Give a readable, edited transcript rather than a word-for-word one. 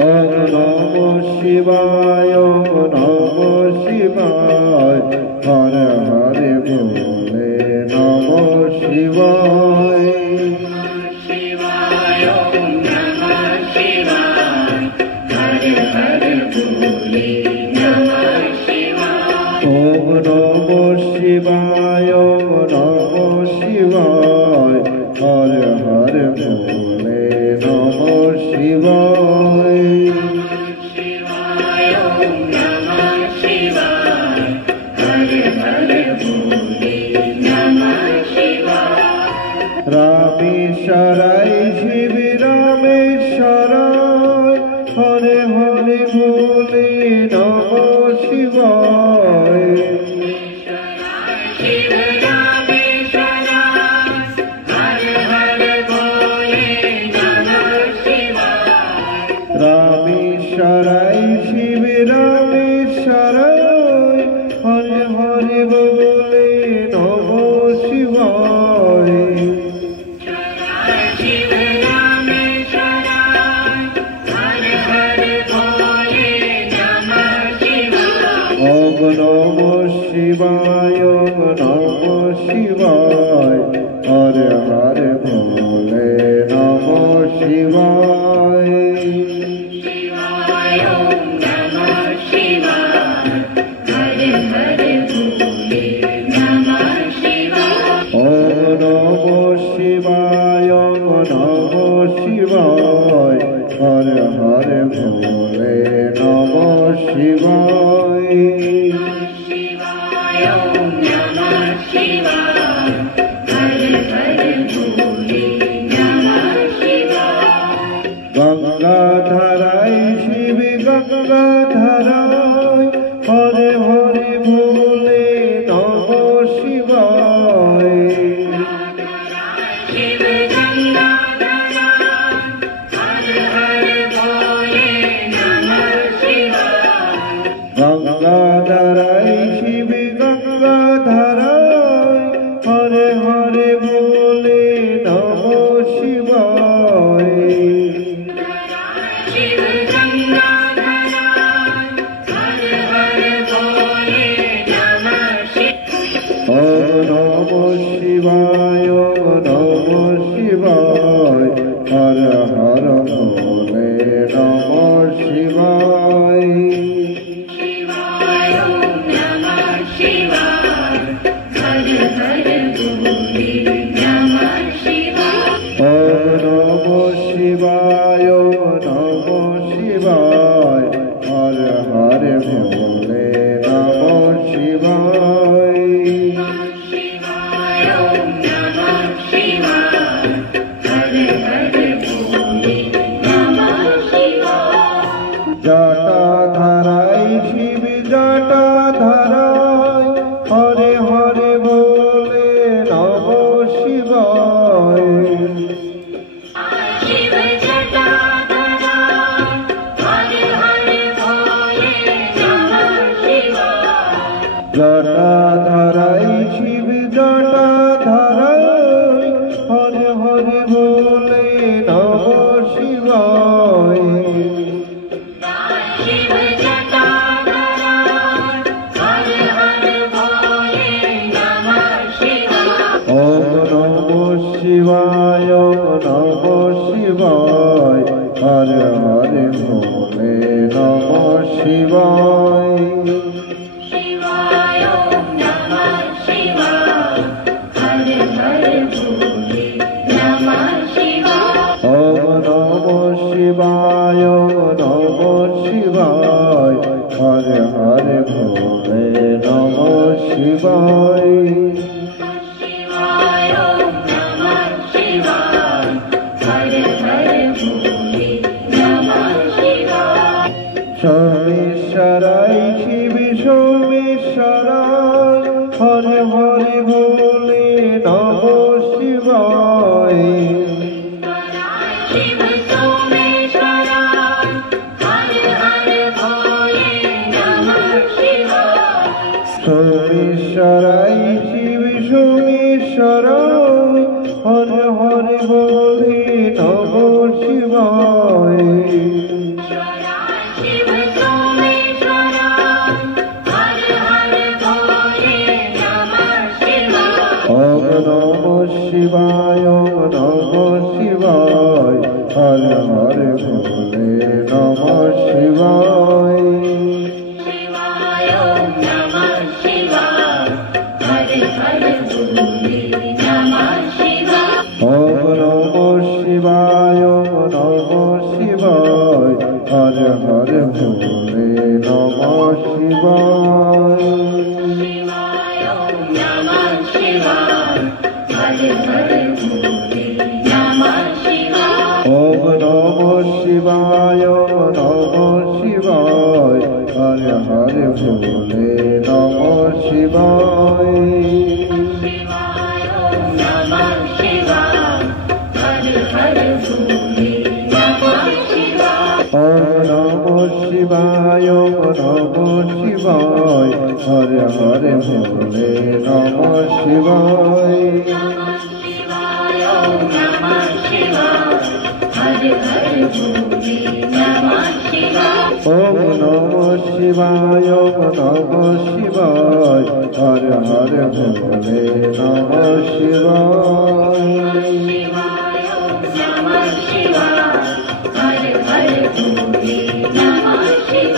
ওম নমঃ শিবায় ওম নমঃ শিবায় হর হর বলে নমঃ শিবায় শিবায় ওম নমঃ শিবায় হর হর বলে নমঃ শিবায় ওম নমঃ শিবায় ওম নমঃ শিবায় হর হর বলে নমঃ শিবায় শিবায় ওম নমঃ শিবায় হর হর বলে নমঃ শিবায় রামেশ্বরায় শিব রামেশ্বরায় হরে হরে বলে নমঃ শিবায় শিব রামেশ্বরায় হর হর বলে নমঃ শিবায় রামেশ্বরায় শিব রামেশ্বরায় হরে হরে বলে নমঃ শিবায় শিব রামেশ্বরায় হর হর বলে নমঃ শিবায় ওম নমঃ শিবায় ওম নমঃ শিবায় হরে হরে বলে নমঃ শিবায় শিবায় ওম নমঃ শিবায় হর হর বলে নমঃ শিবায় ওম নমঃ শিবায় ওম নমঃ শিবায় হরে হরে বলে নমঃ শিবায় শিবায় ওম নমঃ শিবায় হর হর বলে নমঃ শিবায় গঙ্গাধরায় শিব গঙ্গাধরায় হরে হরে বলে নমঃ শিবায় শিব গঙ্গাধরায় হর হর বলে নমঃ শিবায় গঙ্গাধরায় শিব গঙ্গাধরায় হরে হরে বলে নমঃ শিবায় শিব গঙ্গাধরায় হর হর বলে নমঃ শিবায় ওম নমঃ শিবায় ওম নমঃ শিবায় হর হর বলে নমঃ শিবায় শিবায় ওম নমঃ শিবায় হর হর বলে নমঃ শিবায় ওম নমঃ শিবায় ওম নমঃ শিবায় হর হর বলে নমঃ শিবায় শিবায় ওম নমঃ শিবায় হর হর বলে নমঃ শিবায় জটাধারায় শিব জটাধারায় হরে হরে বলে নমঃ শিবায় শিব জটাধরায় হর হর বলে নমঃ শিবায় জটাধারায় শিব জটাধারায় হরে হরে বলে নমঃ শিবায় শিব জটাধরায় হর হর বলে নমঃ শিবায় ওম নমঃ শিবায় ওম নমঃ শিবায় হরে হরে বলে নমঃ শিবায় শিবায় ওম নমঃ শিবায় হর হর বলে নমঃ শিবায় ওম নমঃ শিবায় ওম নমঃ শিবায় হরে হরে বলে নমঃ শিবায় শিবায় ওম নমঃ শিবায় হর হর বলে নমঃ শিবায় সোমেশ্বরায় শিব সোমেশ্বরায় হরে হরে বলে নমঃ শিবায় শিব সোমেশ্বরায় হর হর বলে নমঃ শিবায় সোমেশ্বরায় শিব সোমেশ্বরায় হরে হরে বলে নমঃ শিবায় নমঃ শিবায় शिवाय नमः शिवाय हर हर भोले नमः शिवाय ओम नमः शिवाय नमः शिवाय हर हर भोले नमः शिवाय शिवाय नमः शिवाय हर हर भोले नमः शिवाय ओम नमः शिवाय नमः शिवाय हर हर भोले नमः शिवाय शिवाय नमः शिवाय हर हर भोले नमः शिवाय ओम नमः शिवाय नमः शिवाय हर हर भोले नमः शिवाय शिवाय नमः शिवाय हर हर भोले नमः शिवाय ओम नमः शिवाय नमः शिवाय हर हर भोले नमः शिवाय शिवाय नमः शिवाय हर हर भोले नमः शिवाय